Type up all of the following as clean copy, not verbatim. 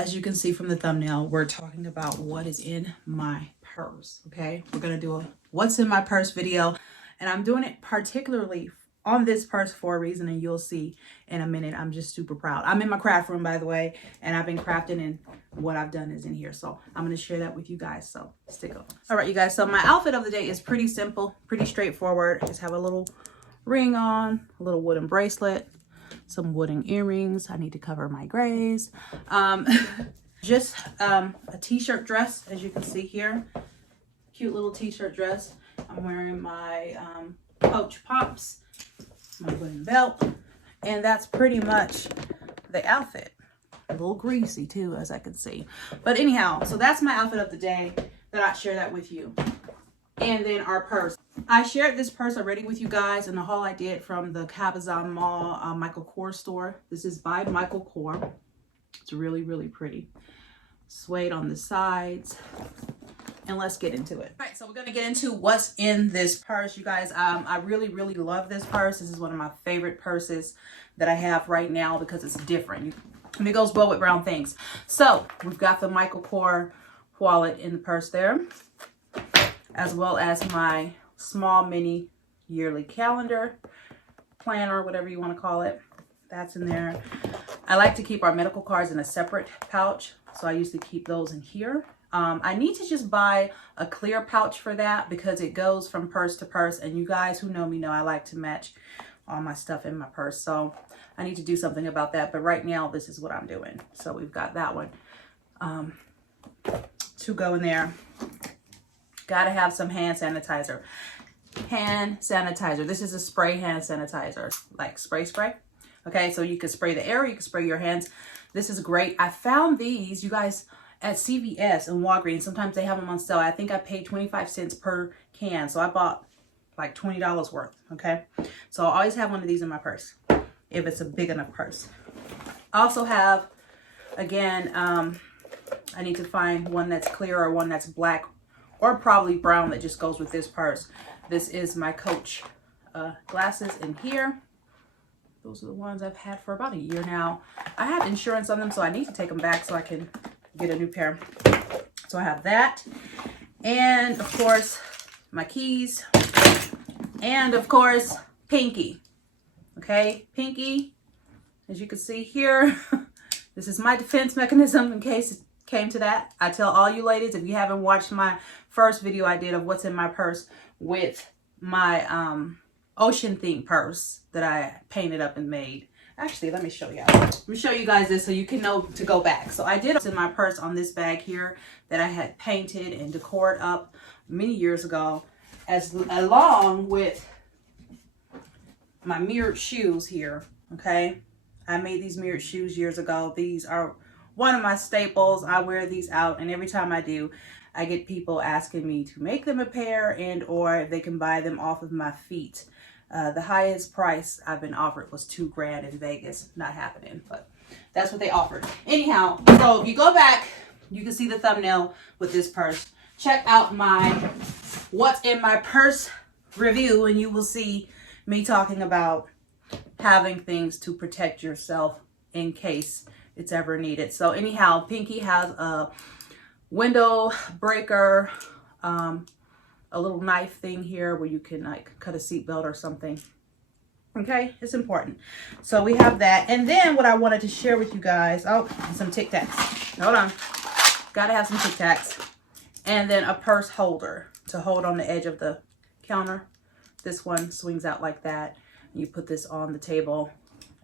as you can see from the thumbnail, we're talking about what is in my purse, okay? We're gonna do a what's in my purse video, and I'm doing it particularly on this purse for a reason, and you'll see in a minute. I'm just super proud. I'm in my craft room, by the way, and I've been crafting, and what I've done is in here. So I'm going to share that with you guys. So stick on. All right, you guys. So my outfit of the day is pretty simple, pretty straightforward. Just have a little ring on, a little wooden bracelet, some wooden earrings. I need to cover my grays. Just a t-shirt dress, as you can see here. Cute little t-shirt dress. I'm wearing my Coach Pops, my wooden belt, and that's pretty much the outfit. A little greasy too, as I can see, but anyhow, so that's my outfit of the day. That I share that with you. And then our purse, I shared this purse already with you guys in the haul I did from the Cabazon Mall Michael Kors store. This is by Michael Kors. It's really, really pretty. Suede on the sides. And let's get into it. All right, so we're gonna get into what's in this purse, you guys. I really, really love this purse. This is one of my favorite purses that I have right now because it's different. And it goes well with brown things. So we've got the Michael Kors wallet in the purse there, as well as my small mini yearly calendar, planner, whatever you want to call it. That's in there. I like to keep our medical cards in a separate pouch, so I usually keep those in here. I need to just buy a clear pouch for that because it goes from purse to purse, and you guys who know me know I like to match all my stuff in my purse, so I need to do something about that. But right now this is what I'm doing. So we've got that one to go in there. Gotta have some hand sanitizer. Hand sanitizer. This is a spray hand sanitizer, like spray. Okay, so you can spray the air, you can spray your hands. This is great. I found these, you guys, at CVS and Walgreens. Sometimes they have them on sale. I think I paid 25 cents per can. So I bought like $20 worth, okay? So I always have one of these in my purse, if it's a big enough purse. I also have, again, I need to find one that's clear or one that's black or probably brown that just goes with this purse. This is my Coach glasses in here. Those are the ones I've had for about a year now. I have insurance on them, so I need to take them back so I can get a new pair. So I have that, and of course my keys, and of course Pinky. Okay, Pinky, as you can see here, this is my defense mechanism in case it came to that. I tell all you ladies, if you haven't watched my first video I did of what's in my purse with my ocean theme purse that I painted up and made. Actually, let me show you. Let me show you guys this so you can know to go back. So I did what's in my purse on this bag here that I had painted and decored up many years ago, along with my mirrored shoes here. Okay, I made these mirrored shoes years ago. These are one of my staples. I wear these out, and every time I do, I get people asking me to make them a pair and or if they can buy them off of my feet. The highest price I've been offered was $2 grand in Vegas. Not happening, but that's what they offered. Anyhow, so if you go back, you can see the thumbnail with this purse. Check out my what's in my purse review, and you will see me talking about having things to protect yourself in case it's ever needed. So anyhow, Pinky has a window breaker, a little knife thing here where you can like cut a seatbelt or something. Okay, it's important. So we have that. And then what I wanted to share with you guys, some Tic Tacs. Hold on. Gotta have some Tic Tacs. And then a purse holder to hold on the edge of the counter. This one swings out like that. You put this on the table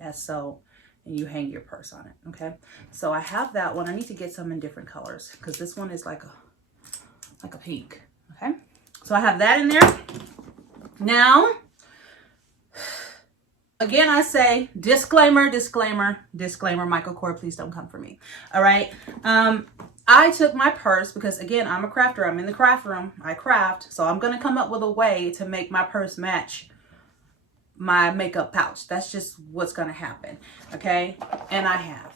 as so, and you hang your purse on it. Okay, so I have that one. I need to get some in different colors because this one is like a pink. Okay, so I have that in there. Now, again, I say disclaimer, disclaimer, disclaimer. Michael Kors, please don't come for me. All right. I took my purse because, again, I'm a crafter. I'm in the craft room. I craft. So I'm going to come up with a way to make my purse match my makeup pouch. That's just what's going to happen. Okay. And I have.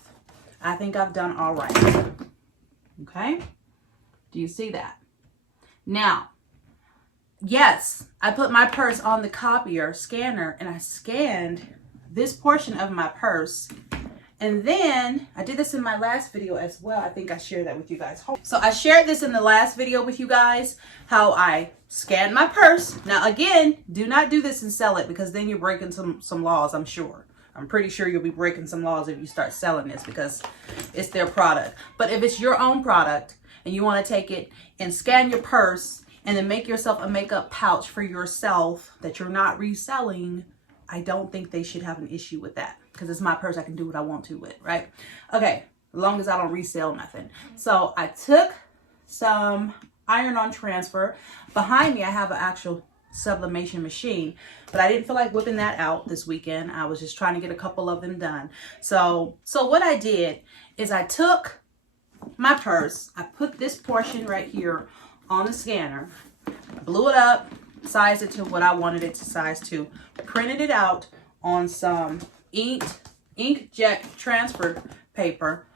I think I've done all right. Okay. Do you see that? Now, yes, I put my purse on the copier scanner and I scanned this portion of my purse And then I did this in my last video as well. I think I shared that with you guys. So I shared this in the last video with you guys, how I scanned my purse. Now again, do not do this and sell it, because then you're breaking some laws, I'm sure. I'm pretty sure you'll be breaking some laws if you start selling this, because it's their product. But if it's your own product and you want to take it and scan your purse and then make yourself a makeup pouch for yourself that you're not reselling, I don't think they should have an issue with that, because it's my purse. I can do what I want to with, right? Okay, as long as I don't resell nothing. So I took some iron-on transfer. Behind me, I have an actual sublimation machine, but I didn't feel like whipping that out this weekend. I was just trying to get a couple of them done. So what I did is I took my purse, I put this portion right here on the scanner, blew it up, sized it to what I wanted it to size to, printed it out on some inkjet transfer paper,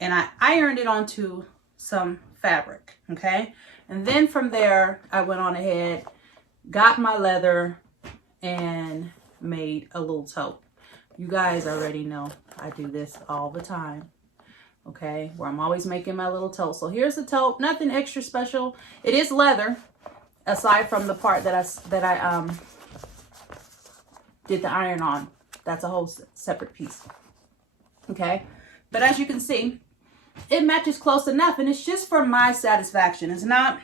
and I ironed it onto some fabric, okay? And then from there, I went on ahead, got my leather, and made a little tote. You guys already know I do this all the time, okay? Where I'm always making my little tote. So here's the tote, nothing extra special. It is leather, aside from the part that I did the iron on. That's a whole separate piece, okay? But as you can see, it matches close enough, and it's just for my satisfaction. It's not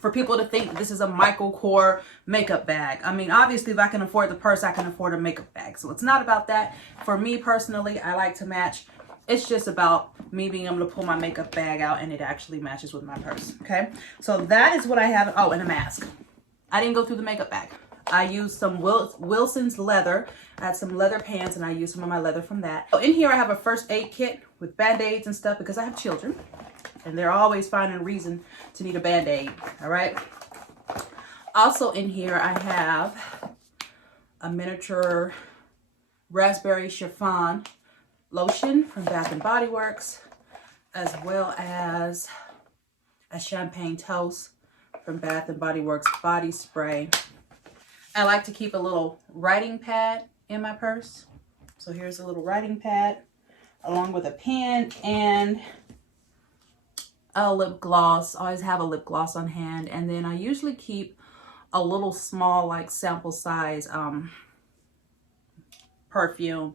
for people to think this is a Michael Kors makeup bag. I mean, obviously, if I can afford the purse, I can afford a makeup bag. So it's not about that. For me personally, I like to match. It's just about me being able to pull my makeup bag out and it actually matches with my purse, okay? So that is what I have. Oh, and a mask. I didn't go through the makeup bag. I used some Wilson's leather. I had some leather pants, and I used some of my leather from that. So in here, I have a first aid kit with Band-Aids and stuff, because I have children, and they're always finding a reason to need a Band-Aid, all right? Also in here, I have a miniature raspberry chiffon lotion from Bath and Body Works, as well as a champagne toast from Bath and Body Works body spray. I like to keep a little writing pad in my purse. So here's a little writing pad along with a pen and a lip gloss. I always have a lip gloss on hand. And then I usually keep a little small, like sample size perfume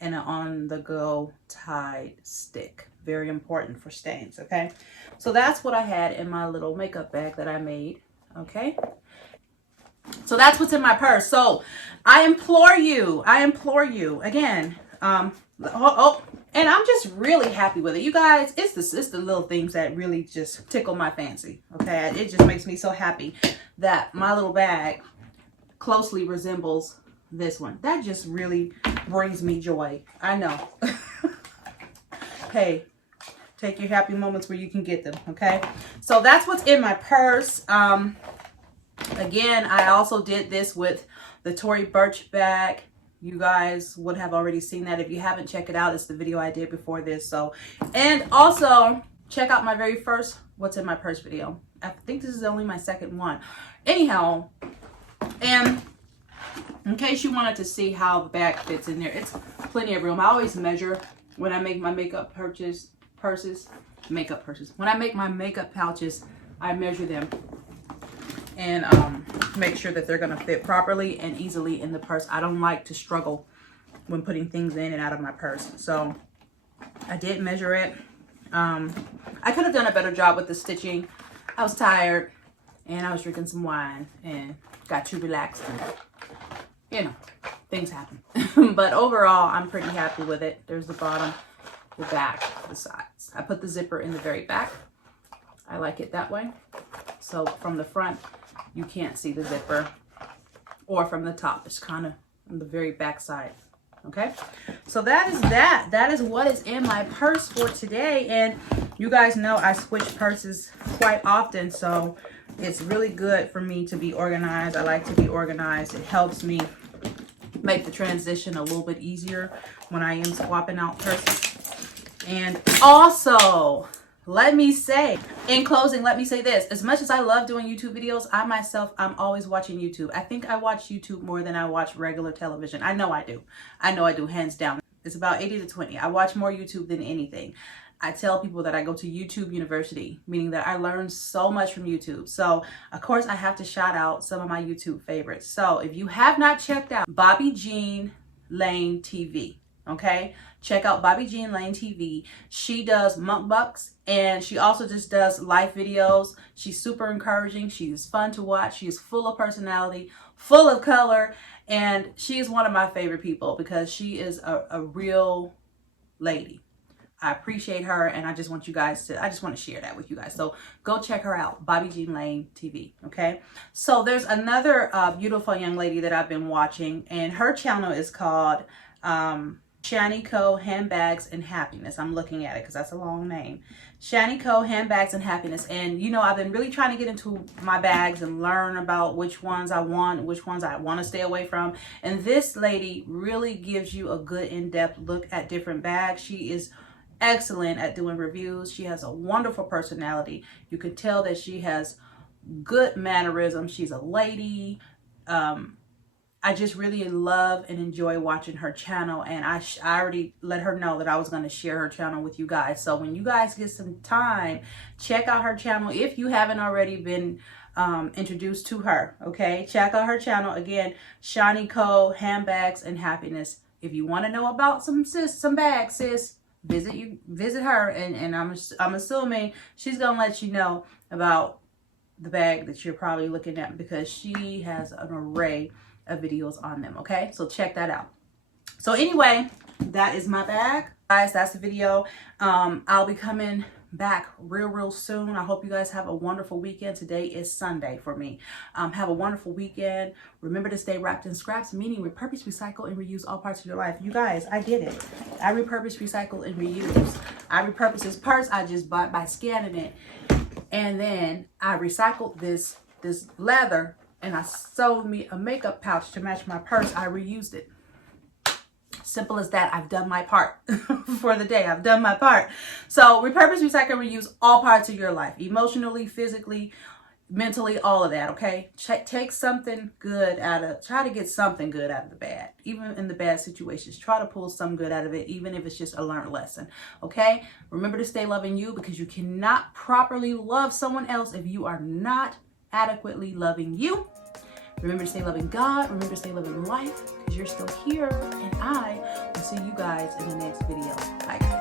and an on-the-go Tide stick. Very important for stains, okay? So that's what I had in my little makeup bag that I made, okay? So that's what's in my purse. So I implore you, again, and I'm just really happy with it. You guys, it's the little things that really just tickle my fancy, okay? It just makes me so happy that my little bag closely resembles this one. That just really brings me joy. I know. Hey, take your happy moments where you can get them, okay? So that's what's in my purse. Again, I also did this with the Tory Burch bag. You guys would have already seen that. If you haven't, check it out. It's the video I did before this. So, and also check out my very first What's in My Purse video. I think this is only my second one. Anyhow, and in case you wanted to see how the bag fits in there, it's plenty of room. I always measure when I make my makeup purses. When I make my makeup pouches, I measure them and make sure that they're going to fit properly and easily in the purse. I don't like to struggle when putting things in and out of my purse. So I did measure it. I could have done a better job with the stitching. I was tired and I was drinking some wine and got too relaxed and, you know, things happen. But overall, I'm pretty happy with it. There's the bottom, the back, the sides. I put the zipper in the very back. I like it that way. So from the front, you can't see the zipper, or from the top, it's kind of on the very back side. Okay, so that is that. That is what is in my purse for today. And you guys know I switch purses quite often, so it's really good for me to be organized. I like to be organized. It helps me make the transition a little bit easier when I am swapping out purses. And also, let me say, in closing, let me say this. As much as I love doing YouTube videos, I'm always watching YouTube. I think I watch YouTube more than I watch regular television. I know I do. I know I do, hands down. It's about 80 to 20. I watch more YouTube than anything. I tell people that I go to YouTube University, meaning that I learn so much from YouTube. So, of course, I have to shout out some of my YouTube favorites. So, if you have not checked out Bobbie Jean Lane TV, okay? Check out Bobbie Jean Lane TV. She does mukbangs and she also just does live videos. She's super encouraging. She's fun to watch. She is full of personality, full of color, and she is one of my favorite people because she is a real lady. I appreciate her, and I just want you guys to, I just want to share that with you guys. So go check her out, Bobbie Jean Lane TV, okay? So there's another beautiful young lady that I've been watching, and her channel is called Shanycole, Handbags, and Happiness. I'm looking at it because that's a long name. Shanycole, Handbags, and Happiness. And, you know, I've been really trying to get into my bags and learn about which ones I want, which ones I want to stay away from. And this lady really gives you a good in-depth look at different bags. She is excellent at doing reviews. She has a wonderful personality. You could tell that she has good mannerisms. She's a lady. I just really love and enjoy watching her channel, and I already let her know that I was going to share her channel with you guys. So when you guys get some time, check out her channel if you haven't already been introduced to her, okay? Check out her channel. Again, Shanycole, Handbags, and Happiness. If you want to know about some bags, sis, visit her, and I'm assuming she's going to let you know about the bag that you're probably looking at because she has an array of videos on them, okay? So check that out. So anyway, that is my bag, guys. That's the video. I'll be coming back real soon. I hope you guys have a wonderful weekend. Today is Sunday for me. Have a wonderful weekend. Remember to stay wrapped in scraps, meaning repurpose, recycle, and reuse all parts of your life. You guys, I did it. I repurpose, recycle, and reuse. I repurpose this purse I just bought by scanning it, and then I recycled this leather, and I sewed me a makeup pouch to match my purse. I reused it. Simple as that. I've done my part for the day. I've done my part. So repurpose, recycle, reuse all parts of your life. Emotionally, physically, mentally, all of that, okay? Take something good try to get something good out of the bad. Even in the bad situations, try to pull some good out of it, even if it's just a learned lesson, okay? Remember to stay loving you, because you cannot properly love someone else if you are not adequately loving you. Remember to stay loving God. Remember to stay loving life, because you're still here, and I will see you guys in the next video. Bye, guys.